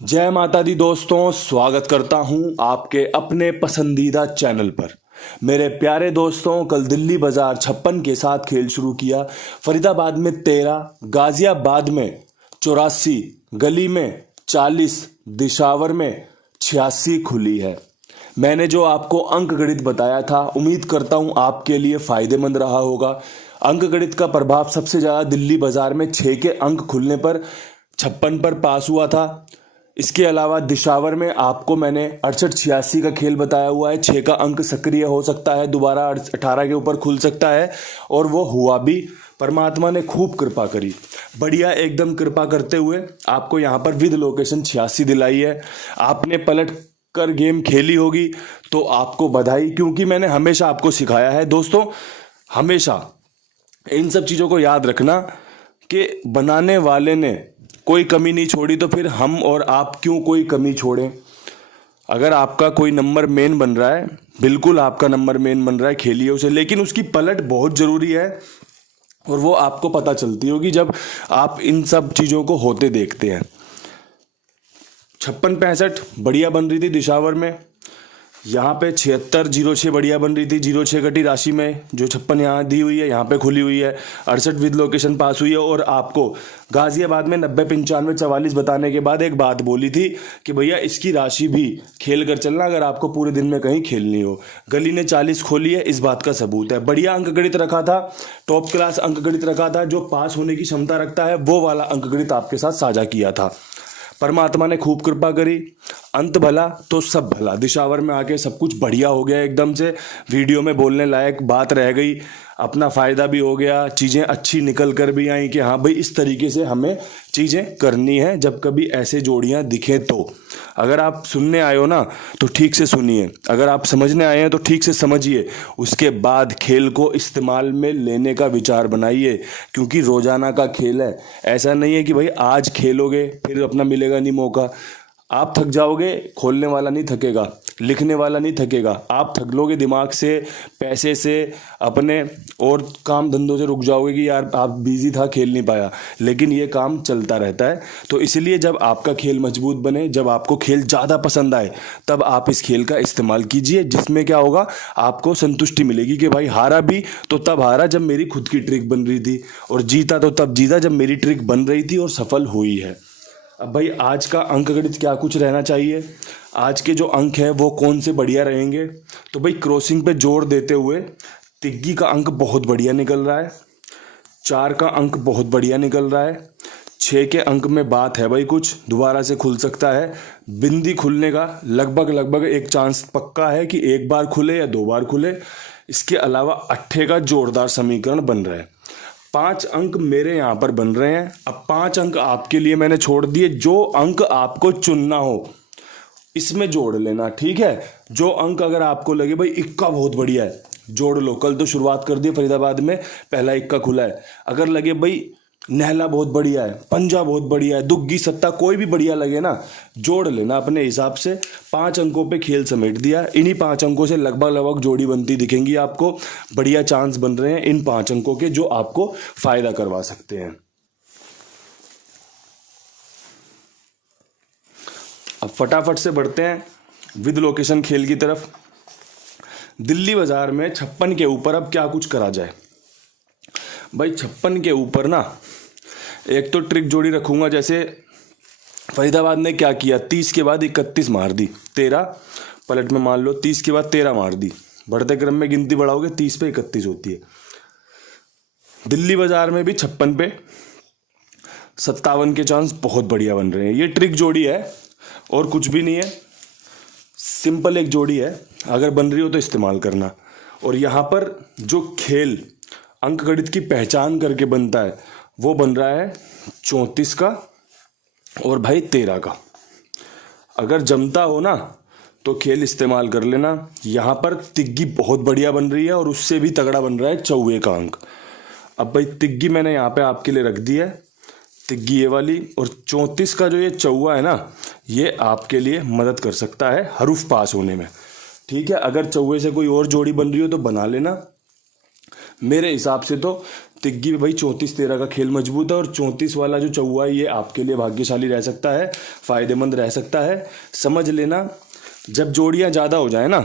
जय माता दी दोस्तों, स्वागत करता हूं आपके अपने पसंदीदा चैनल पर। मेरे प्यारे दोस्तों, कल दिल्ली बाजार 56 के साथ खेल शुरू किया। फरीदाबाद में 13, गाजियाबाद में 84, गली में 40, दिशावर में 86 खुली है। मैंने जो आपको अंक गणित बताया था, उम्मीद करता हूं आपके लिए फायदेमंद रहा होगा। अंक गणित का प्रभाव सबसे ज्यादा दिल्ली बाजार में 6 के अंक खुलने पर 56 पर पास हुआ था। इसके अलावा दिशावर में आपको मैंने 68-86 का खेल बताया हुआ है। 6 का अंक सक्रिय हो सकता है, दोबारा 18 के ऊपर खुल सकता है, और वो हुआ भी। परमात्मा ने खूब कृपा करी, बढ़िया एकदम कृपा करते हुए आपको यहाँ पर विद लोकेशन 86 दिलाई है। आपने पलट कर गेम खेली होगी तो आपको बधाई, क्योंकि मैंने हमेशा आपको सिखाया है दोस्तों, हमेशा इन सब चीज़ों को याद रखना कि बनाने वाले ने कोई कमी नहीं छोड़ी तो फिर हम और आप क्यों कोई कमी छोड़ें। अगर आपका कोई नंबर मेन बन रहा है, बिल्कुल आपका नंबर मेन बन रहा है, खेलिए उसे, लेकिन उसकी पलट बहुत ज़रूरी है, और वो आपको पता चलती होगी जब आप इन सब चीज़ों को होते देखते हैं। 56-65 बढ़िया बन रही थी दिशावर में, यहाँ पे 76-06 बढ़िया बन रही थी। 06 घटी राशि में जो 56 यहाँ दी हुई है, यहाँ पे खुली हुई है। 68 विद लोकेशन पास हुई है। और आपको गाजियाबाद में 90-95-44 बताने के बाद एक बात बोली थी कि भैया इसकी राशि भी खेल कर चलना अगर आपको पूरे दिन में कहीं खेलनी हो। गली ने 40 खोली है, इस बात का सबूत है। बढ़िया अंक गणित रखा था, टॉप क्लास अंक गणित रखा था, जो पास होने की क्षमता रखता है वो वाला अंक गणित आपके साथ साझा किया था। परमात्मा ने खूब कृपा करी, अंत भला तो सब भला। दिशावर में आके सब कुछ बढ़िया हो गया एकदम से, वीडियो में बोलने लायक बात रह गई, अपना फ़ायदा भी हो गया, चीज़ें अच्छी निकल कर भी आई कि हाँ भाई इस तरीके से हमें चीज़ें करनी है जब कभी ऐसे जोड़ियाँ दिखें तो। अगर आप सुनने आए हो ना तो ठीक से सुनिए, अगर आप समझने आए हैं तो ठीक से समझिए, उसके बाद खेल को इस्तेमाल में लेने का विचार बनाइए, क्योंकि रोजाना का खेल है। ऐसा नहीं है कि भाई आज खेलोगे फिर अपना मिलेगा नहीं मौका। आप थक जाओगे, खोलने वाला नहीं थकेगा, लिखने वाला नहीं थकेगा। आप थक लोगे दिमाग से, पैसे से, अपने और काम धंधों से रुक जाओगे कि यार आप बिजी था खेल नहीं पाया, लेकिन ये काम चलता रहता है। तो इसलिए जब आपका खेल मजबूत बने, जब आपको खेल ज़्यादा पसंद आए, तब आप इस खेल का इस्तेमाल कीजिए, जिसमें क्या होगा, आपको संतुष्टि मिलेगी कि भाई हारा भी तो तब हारा जब मेरी खुद की ट्रिक बन रही थी, और जीता तो तब जीता जब मेरी ट्रिक बन रही थी और सफल हुई है। अब भाई आज का अंक गणित क्या कुछ रहना चाहिए, आज के जो अंक हैं वो कौन से बढ़िया रहेंगे। तो भाई क्रॉसिंग पे जोर देते हुए तिग्गी का अंक बहुत बढ़िया निकल रहा है, 4 का अंक बहुत बढ़िया निकल रहा है, 6 के अंक में बात है भाई कुछ दोबारा से खुल सकता है। बिंदी खुलने का लगभग एक चांस पक्का है कि एक बार खुले या 2 बार खुले। इसके अलावा 8 का जोरदार समीकरण बन रहा है। 5 अंक मेरे यहाँ पर बन रहे हैं। अब 5 अंक आपके लिए मैंने छोड़ दिए, जो अंक आपको चुनना हो इसमें जोड़ लेना, ठीक है। जो अंक अगर आपको लगे भाई इक्का बहुत बढ़िया है, जोड़ लो। कल तो शुरुआत कर दी फरीदाबाद में, पहला इक्का खुला है। अगर लगे भाई नहला बहुत बढ़िया है, पंजा बहुत बढ़िया है, दुग्गी सत्ता कोई भी बढ़िया लगे ना, जोड़ लेना अपने हिसाब से। 5 अंकों पे खेल समेट दिया। इन्हीं 5 अंकों से लगभग जोड़ी बनती दिखेंगी आपको। बढ़िया चांस बन रहे हैं इन 5 अंकों के, जो आपको फायदा करवा सकते हैं। अब फटाफट से बढ़ते हैं विद लोकेशन खेल की तरफ। दिल्ली बाजार में 56 के ऊपर अब क्या कुछ करा जाए भाई। 56 के ऊपर ना एक तो ट्रिक जोड़ी रखूंगा, जैसे फरीदाबाद ने क्या किया, 30 के बाद 31 मार दी, 13 पलट में मान लो 30 के बाद 13 मार दी, बढ़ते क्रम में गिनती बढ़ाओगे 30 पे 31 होती है। दिल्ली बाजार में भी 56 पे 57 के चांस बहुत बढ़िया बन रहे हैं। ये ट्रिक जोड़ी है और कुछ भी नहीं है, सिंपल एक जोड़ी है, अगर बन रही हो तो इस्तेमाल करना। और यहाँ पर जो खेल अंक गणित की पहचान करके बनता है वो बन रहा है 34 का और भाई 13 का। अगर जमता हो ना तो खेल इस्तेमाल कर लेना। यहाँ पर तिग्गी बहुत बढ़िया बन रही है और उससे भी तगड़ा बन रहा है 54 का अंक। अब भाई तिग्गी मैंने यहाँ पे आपके लिए रख दी है, तिग्गी ये वाली, और 34 का जो ये 54 है ना, ये आपके लिए मदद कर सकता है हरूफ पास होने में, ठीक है। अगर 54 से कोई और जोड़ी बन रही हो तो बना लेना। मेरे हिसाब से तो तिग्गी में भाई 34-13 का खेल मजबूत है, और 34 वाला जो चौवा है ये आपके लिए भाग्यशाली रह सकता है, फायदेमंद रह सकता है। समझ लेना, जब जोड़ियां ज़्यादा हो जाए ना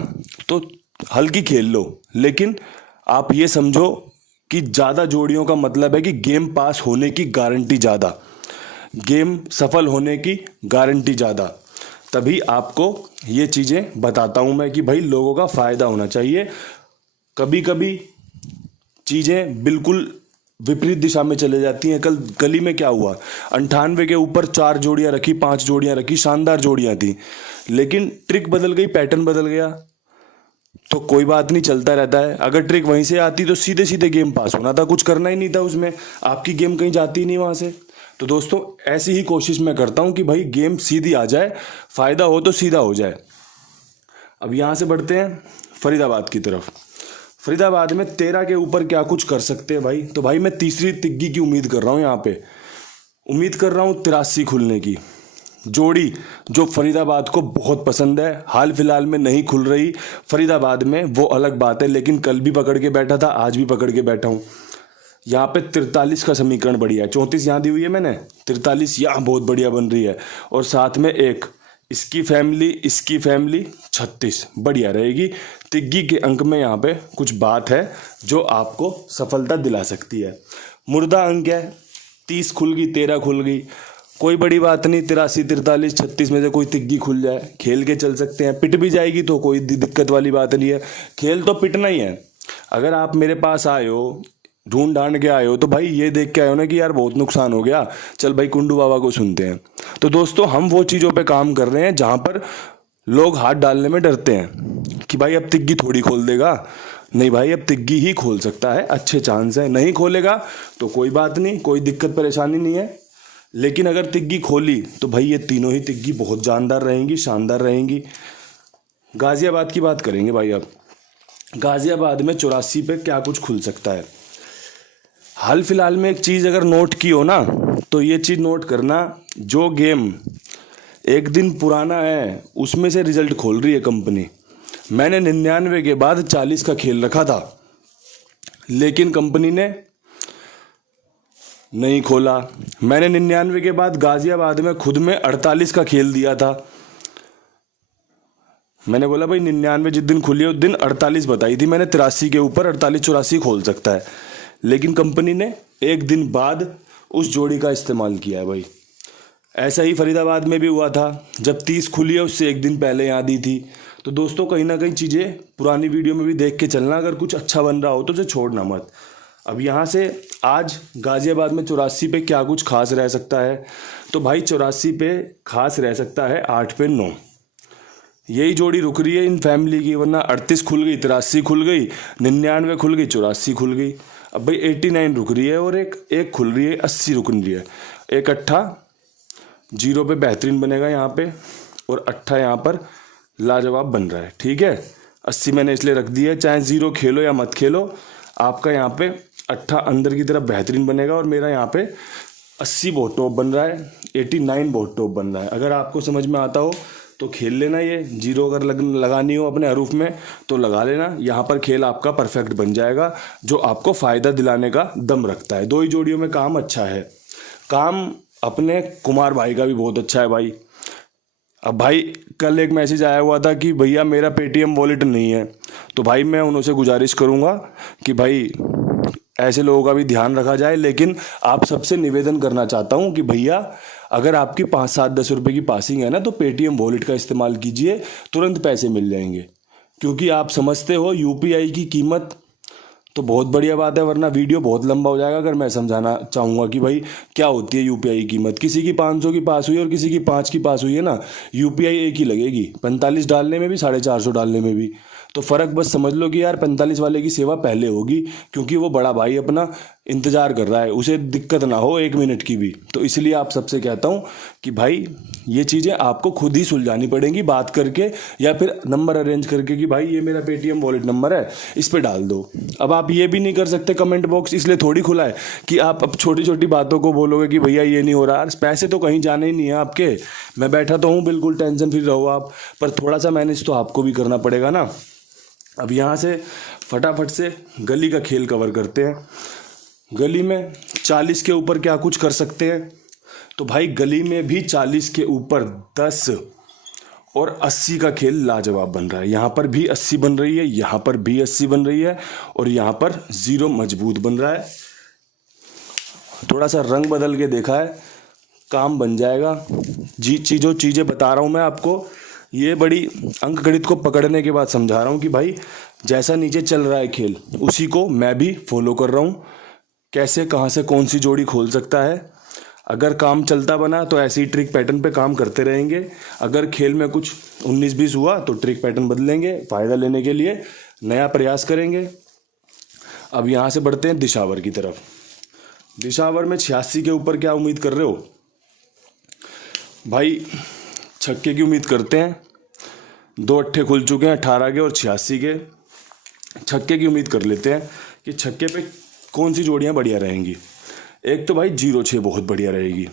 तो हल्की खेल लो, लेकिन आप ये समझो कि ज़्यादा जोड़ियों का मतलब है कि गेम पास होने की गारंटी ज़्यादा, गेम सफल होने की गारंटी ज़्यादा। तभी आपको ये चीज़ें बताता हूँ मैं कि भाई लोगों का फ़ायदा होना चाहिए। कभी कभी चीज़ें बिल्कुल विपरीत दिशा में चले जाती हैं। कल गली में क्या हुआ, 98 के ऊपर 4 जोड़ियां रखी, 5 जोड़ियां रखी, शानदार जोड़ियां थी, लेकिन ट्रिक बदल गई, पैटर्न बदल गया, तो कोई बात नहीं, चलता रहता है। अगर ट्रिक वहीं से आती तो सीधे सीधे गेम पास होना था, कुछ करना ही नहीं था उसमें, आपकी गेम कहीं जाती ही नहीं वहां से। तो दोस्तों ऐसी ही कोशिश मैं करता हूं कि भाई गेम सीधी आ जाए, फायदा हो तो सीधा हो जाए। अब यहां से बढ़ते हैं फरीदाबाद की तरफ। फरीदाबाद में 13 के ऊपर क्या कुछ कर सकते हैं भाई, तो भाई मैं तीसरी तिग्गी की उम्मीद कर रहा हूँ। यहाँ पे उम्मीद कर रहा हूँ 83 खुलने की जोड़ी, जो फरीदाबाद को बहुत पसंद है। हाल फिलहाल में नहीं खुल रही फरीदाबाद में, वो अलग बात है, लेकिन कल भी पकड़ के बैठा था, आज भी पकड़ के बैठा हूँ। यहाँ पे 43 का समीकरण बढ़िया है, 34 यहाँ दी हुई है मैंने, 43 यहाँ बहुत बढ़िया बन रही है, और साथ में एक इसकी फैमिली 36 बढ़िया रहेगी। तिग्गी के अंक में यहाँ पे कुछ बात है जो आपको सफलता दिला सकती है। मुर्दा अंक है, 30 खुल गई, 13 खुल गई, कोई बड़ी बात नहीं। 83, 43, 36 में से कोई तिग्गी खुल जाए, खेल के चल सकते हैं। पिट भी जाएगी तो कोई दिक्कत वाली बात नहीं है, खेल तो पिटना ही है। अगर आप मेरे पास आए हो, ढूंढ ढांड के आए हो, तो भाई ये देख के आए हो ना कि यार बहुत नुकसान हो गया, चल भाई कुंडू बाबा को सुनते हैं। तो दोस्तों हम वो चीज़ों पे काम कर रहे हैं जहाँ पर लोग हाथ डालने में डरते हैं कि भाई अब तिग्गी थोड़ी खोल देगा। नहीं भाई, अब तिग्गी ही खोल सकता है, अच्छे चांस है। नहीं खोलेगा तो कोई बात नहीं, कोई दिक्कत परेशानी नहीं है, लेकिन अगर तिग्गी खोली तो भाई ये तीनों ही तिग्गी बहुत जानदार रहेंगी, शानदार रहेंगी। गाजियाबाद की बात करेंगे भाई। अब गाजियाबाद में 84 पे क्या कुछ खुल सकता है। हाल फिलहाल में एक चीज़ अगर नोट की हो ना, तो ये चीज़ नोट करना, जो गेम एक दिन पुराना है उसमें से रिजल्ट खोल रही है कंपनी। मैंने 99 के बाद 40 का खेल रखा था, लेकिन कंपनी ने नहीं खोला। मैंने 99 के बाद गाजियाबाद में खुद में 48 का खेल दिया था। मैंने बोला भाई 99 जिस दिन खुली है उस दिन 48 बताई थी मैंने, 83 के ऊपर 48-84 खोल सकता है, लेकिन कंपनी ने एक दिन बाद उस जोड़ी का इस्तेमाल किया है भाई। ऐसा ही फरीदाबाद में भी हुआ था, जब 30 खुली है उससे एक दिन पहले यहाँ दी थी। तो दोस्तों कहीं ना कहीं चीज़ें पुरानी वीडियो में भी देख के चलना, अगर कुछ अच्छा बन रहा हो तो उसे छोड़ना मत। अब यहाँ से आज गाजियाबाद में 84 पे क्या कुछ खास रह सकता है, तो भाई 84 पे खास रह सकता है 8 पे 9, यही जोड़ी रुक रही है इन फैमिली की। वरना 38 खुल गई, 83 खुल गई, 99 खुल गई, 84 खुल गई। अब भाई 89 रुक रही है, और एक खुल रही है, 80 रुक रही है। एक 8 जीरो पे बेहतरीन बनेगा यहाँ पे, और 8 यहाँ पर लाजवाब बन रहा है। ठीक है, 80 मैंने इसलिए रख दिया है, चाहे जीरो खेलो या मत खेलो, आपका यहाँ पे 8 अंदर की तरफ बेहतरीन बनेगा, और मेरा यहाँ पे 80 बहुत टॉप बन रहा है, 89 बहुत टॉप बन रहा है। अगर आपको समझ में आता हो तो खेल लेना, ये जीरो अगर लगानी हो अपने हरूफ में तो लगा लेना। यहाँ पर खेल आपका परफेक्ट बन जाएगा, जो आपको फ़ायदा दिलाने का दम रखता है। 2 ही जोड़ियों में काम अच्छा है। काम अपने कुमार भाई का भी बहुत अच्छा है भाई। अब भाई कल एक मैसेज आया हुआ था कि भैया मेरा पेटीएम वॉलेट नहीं है, तो भाई मैं उनसे गुजारिश करूँगा कि भाई ऐसे लोगों का भी ध्यान रखा जाए। लेकिन आप सबसे निवेदन करना चाहता हूँ कि भैया अगर आपकी 5, 7, 10 रुपये की पासिंग है ना, तो पेटीएम वॉलेट का इस्तेमाल कीजिए, तुरंत पैसे मिल जाएंगे। क्योंकि आप समझते हो यूपीआई की कीमत, तो बहुत बढ़िया बात है, वरना वीडियो बहुत लंबा हो जाएगा अगर मैं समझाना चाहूँगा कि भाई क्या होती है यूपीआई की कीमत। किसी की 500 की पास हुई और किसी की 5 की पास हुई है ना, यूपीआई एक ही लगेगी, 45 डालने में भी 450 डालने में भी। तो फ़र्क बस समझ लो कि यार 45 वाले की सेवा पहले होगी, क्योंकि वो बड़ा भाई अपना इंतज़ार कर रहा है, उसे दिक्कत ना हो 1 मिनट की भी। तो इसलिए आप सबसे कहता हूँ कि भाई ये चीज़ें आपको खुद ही सुलझानी पड़ेंगी, बात करके या फिर नंबर अरेंज करके कि भाई ये मेरा पेटीएम वॉलेट नंबर है, इस पर डाल दो। अब आप ये भी नहीं कर सकते, कमेंट बॉक्स इसलिए थोड़ी खुला है कि आप अब छोटी छोटी बातों को बोलोगे कि भैया ये नहीं हो रहा। पैसे तो कहीं जाने ही नहीं है आपके, मैं बैठा तो हूँ बिल्कुल टेंशन फ्री रहो आप, पर थोड़ा सा मैनेज तो आपको भी करना पड़ेगा ना। अब यहाँ से फटाफट से गली का खेल कवर करते हैं। गली में 40 के ऊपर क्या कुछ कर सकते हैं, तो भाई गली में भी 40 के ऊपर 10 और 80 का खेल लाजवाब बन रहा है। यहाँ पर भी 80 बन रही है, यहाँ पर भी 80 बन रही है और यहाँ पर 0 मजबूत बन रहा है। थोड़ा सा रंग बदल के देखा है, काम बन जाएगा। जो चीज़ें बता रहा हूँ मैं आपको, ये बड़ी अंक गणित को पकड़ने के बाद समझा रहा हूँ कि भाई जैसा नीचे चल रहा है खेल, उसी को मैं भी फॉलो कर रहा हूँ। कैसे कहाँ से कौन सी जोड़ी खोल सकता है। अगर काम चलता बना तो ऐसी ट्रिक पैटर्न पे काम करते रहेंगे। अगर खेल में कुछ 19-20 हुआ तो ट्रिक पैटर्न बदलेंगे, फ़ायदा लेने के लिए नया प्रयास करेंगे। अब यहाँ से बढ़ते हैं दिशावर की तरफ। दिशावर में 86 के ऊपर क्या उम्मीद कर रहे हो भाई? छक्के की उम्मीद करते हैं। 2 अट्ठे खुल चुके हैं, 18 के और 86 के। छक्के की उम्मीद कर लेते हैं कि छक्के पे कौन सी जोड़ियाँ बढ़िया रहेंगी। एक तो भाई 0-6 बहुत बढ़िया रहेगी,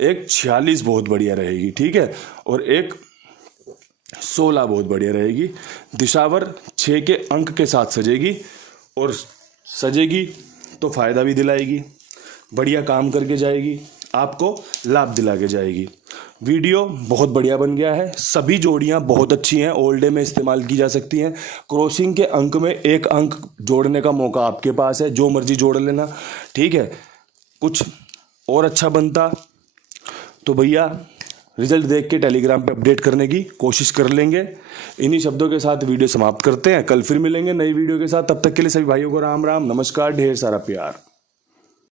एक 46 बहुत बढ़िया रहेगी, ठीक है, और एक 16 बहुत बढ़िया रहेगी। दिशावर 6 के अंक के साथ सजेगी और सजेगी तो फ़ायदा भी दिलाएगी, बढ़िया काम करके जाएगी, आपको लाभ दिला के जाएगी। वीडियो बहुत बढ़िया बन गया है, सभी जोड़ियां बहुत अच्छी हैं, ऑल डे में इस्तेमाल की जा सकती हैं। क्रॉसिंग के अंक में 1 अंक जोड़ने का मौका आपके पास है, जो मर्जी जोड़ लेना, ठीक है। कुछ और अच्छा बनता तो भैया रिजल्ट देख के टेलीग्राम पे अपडेट करने की कोशिश कर लेंगे। इन्हीं शब्दों के साथ वीडियो समाप्त करते हैं। कल फिर मिलेंगे नई वीडियो के साथ। तब तक के लिए सभी भाइयों को राम राम, नमस्कार, ढेर सारा प्यार।